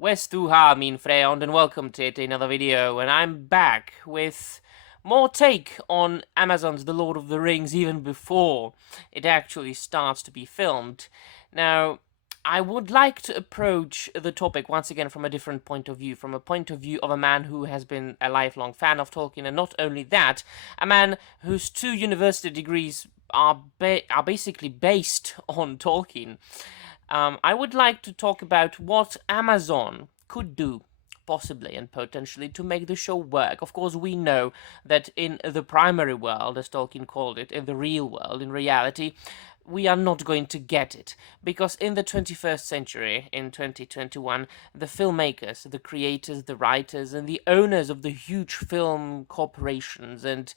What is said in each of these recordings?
Wes du har, min friend, and welcome to another video. And I'm back with more take on Amazon's The Lord of the Rings even before it actually starts to be filmed. Now, I would like to approach the topic once again from a different point of view, from a point of view of a man who has been a lifelong fan of Tolkien, and not only that, a man whose 2 university degrees are basically based on Tolkien. I would like to talk about what Amazon could do, possibly and potentially, to make the show work. Of course, we know that in the primary world, as Tolkien called it, in the real world, in reality, we are not going to get it. Because in the 21st century, in 2021, the filmmakers, the creators, the writers, and the owners of the huge film corporations and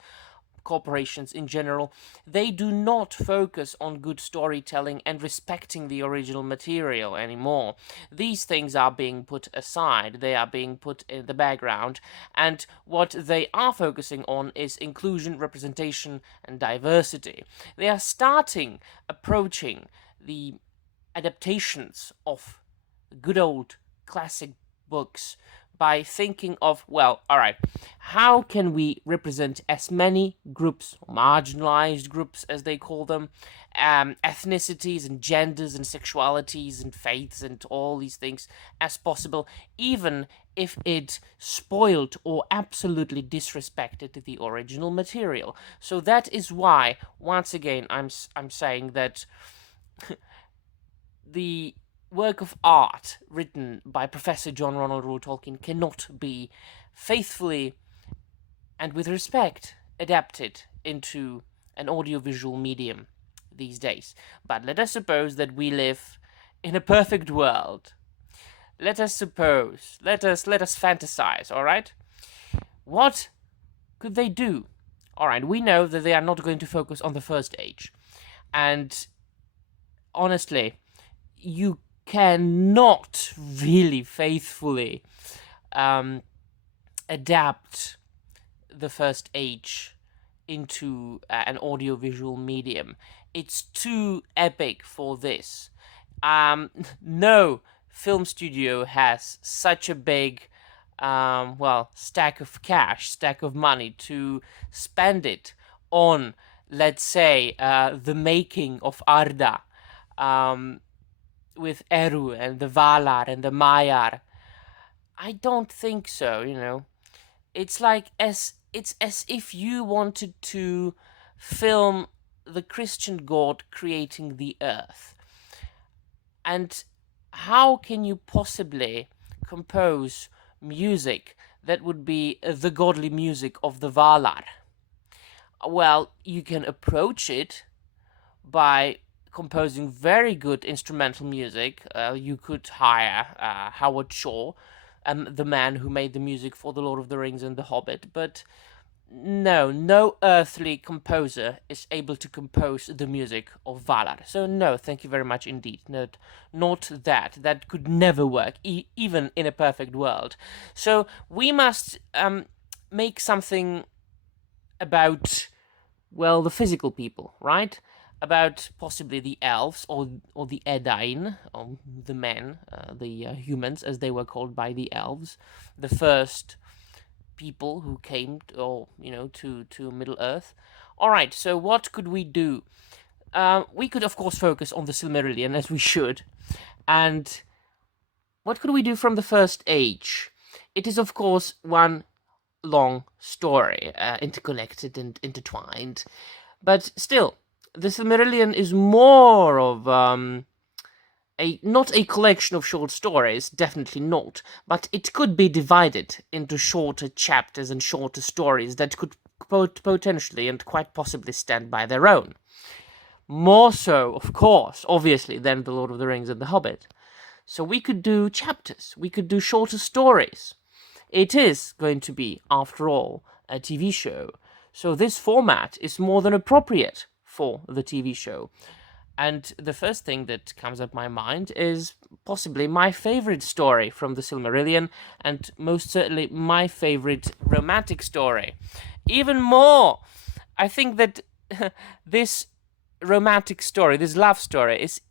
corporations in general, they do not focus on good storytelling and respecting the original material anymore. These things are being put aside, they are being put in the background, and what they are focusing on is inclusion, representation, and diversity. They are approaching the adaptations of good old classic books by thinking of, well, all right, how can we represent as many groups, marginalized groups as they call them, ethnicities and genders and sexualities and faiths and all these things as possible, even if it spoiled or absolutely disrespected the original material. So that is why, once again, I'm saying that the work of art written by Professor John Ronald Reuel Tolkien cannot be faithfully and with respect adapted into an audiovisual medium these days. But let us suppose that we live in a perfect world. Let us fantasize, all right? What could they do? All right, we know that they are not going to focus on the First Age. And honestly, you cannot really faithfully adapt the First Age into an audiovisual medium. It's too epic for this. No film studio has such a big stack of money to spend it on, let's say, the making of Arda, with Eru and the Valar and the Maiar. I don't think so. It's as if you wanted to film the Christian God creating the earth. And how can you possibly compose music that would be the godly music of the Valar? Well, you can approach it by composing very good instrumental music. You could hire Howard Shore, the man who made the music for The Lord of the Rings and The Hobbit, but no earthly composer is able to compose the music of Valar. So no, thank you very much indeed. Not that. That could never work, even in a perfect world. So we must make something about, well, the physical people, right? About possibly the elves or the Edain, or the men, the humans, as they were called by the elves, the first people who came to Middle Earth. All right, so what could we do? We could, of course, focus on the Silmarillion, as we should. And what could we do from the First Age? It is, of course, one long story, interconnected and intertwined. But still, the Silmarillion is more of not a collection of short stories, definitely not, but it could be divided into shorter chapters and shorter stories that could potentially and quite possibly stand by their own. More so, of course, obviously, than The Lord of the Rings and The Hobbit. So we could do chapters, we could do shorter stories. It is going to be, after all, a TV show, so this format is more than appropriate for the TV show. And the first thing that comes up my mind is possibly my favorite story from the Silmarillion, and most certainly my favorite romantic story. Even more, I think that this romantic story, this love story, is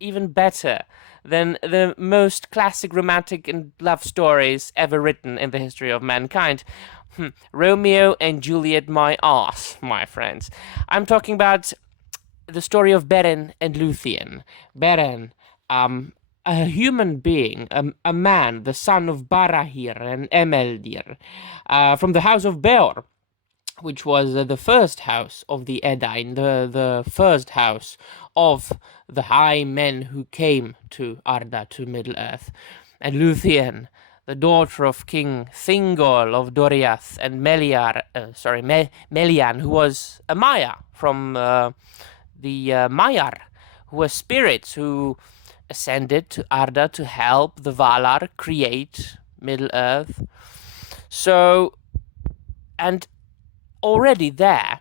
even better than the most classic romantic and love stories ever written in the history of mankind. Romeo and Juliet, my ass, my friends. I'm talking about the story of Beren and Luthien. Beren, a human being, a man, the son of Barahir and Emeldir, from the house of Beor, which was the first house of the Edain, the first house of the high men who came to Arda, to Middle-earth. And Luthien, the daughter of King Thingol of Doriath, and Melian, who was a Maya from the Maiar, who were spirits who ascended to Arda to help the Valar create Middle-earth. So, and already there,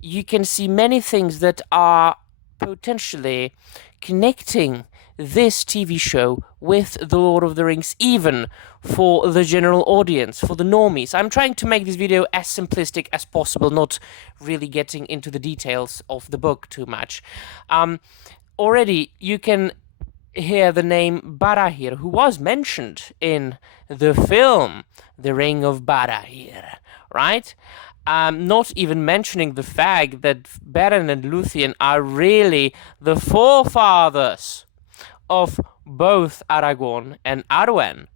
you can see many things that are potentially connecting this TV show with The Lord of the Rings, even for the general audience, for the normies. I'm trying to make this video as simplistic as possible, not really getting into the details of the book too much. Already, you can hear the name Barahir, who was mentioned in the film The Ring of Barahir, right? Not even mentioning the fact that Beren and Luthien are really the forefathers of both Aragorn and Arwen.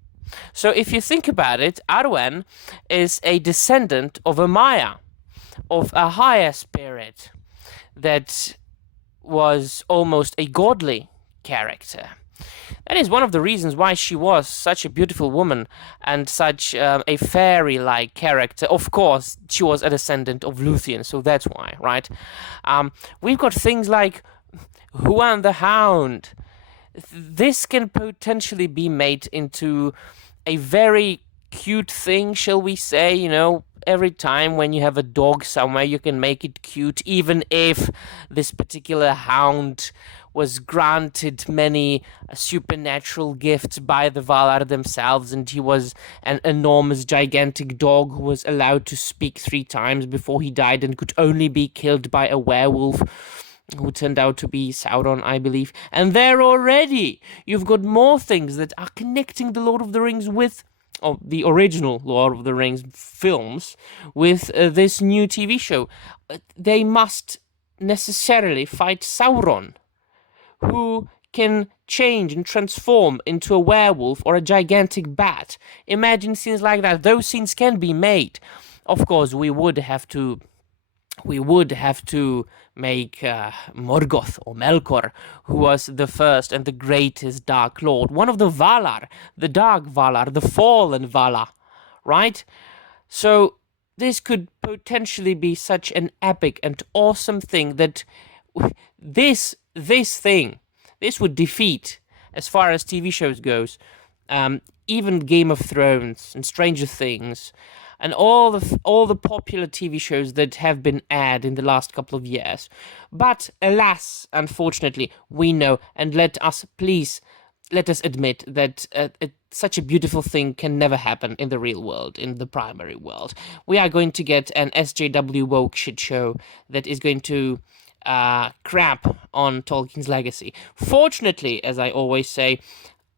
So if you think about it, Arwen is a descendant of a Maya, of a higher spirit that was almost a godly character. That is one of the reasons why she was such a beautiful woman and such a fairy-like character. Of course, she was a descendant of Luthien, so that's why, right? We've got things like Huan the Hound. This can potentially be made into a very cute thing, shall we say, you know. Every time when you have a dog somewhere, you can make it cute, even if this particular hound was granted many supernatural gifts by the Valar themselves, and he was an enormous, gigantic dog who was allowed to speak 3 times before he died and could only be killed by a werewolf who turned out to be Sauron, I believe. And there already, you've got more things that are connecting the Lord of the Rings with the original Lord of the Rings films with this new TV show. They must necessarily fight Sauron, who can change and transform into a werewolf or a gigantic bat. Imagine scenes like that. Those scenes can be made. Of course, we would have to make Morgoth or Melkor, who was the first and the greatest Dark Lord, one of the Valar, the Dark Valar, the fallen Valar, right? So this could potentially be such an epic and awesome thing that this would defeat, as far as TV shows goes, even Game of Thrones and Stranger Things, and all the popular TV shows that have been aired in the last couple of years. But alas, unfortunately, we know, and let us admit that such a beautiful thing can never happen in the real world, in the primary world. We are going to get an SJW woke shit show that is going to crap on Tolkien's legacy. Fortunately, as I always say,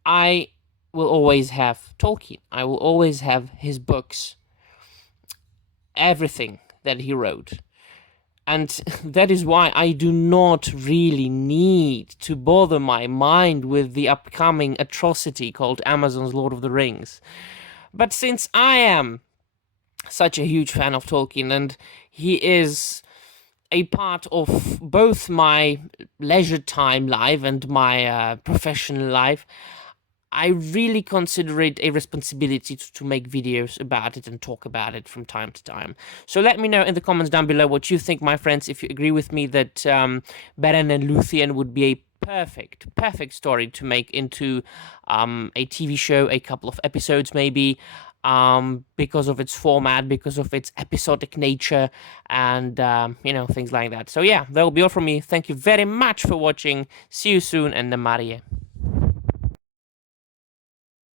I will always have Tolkien. I will always have his books, everything that he wrote. And that is why I do not really need to bother my mind with the upcoming atrocity called Amazon's Lord of the Rings. But since I am such a huge fan of Tolkien, and he is a part of both my leisure time life and my professional life, I really consider it a responsibility to make videos about it and talk about it from time to time. So let me know in the comments down below what you think, my friends, if you agree with me that Beren and Luthien would be a perfect story to make into a TV show, a couple of episodes maybe, because of its format, because of its episodic nature, and, things like that. So yeah, that will be all from me. Thank you very much for watching. See you soon, and Namarie.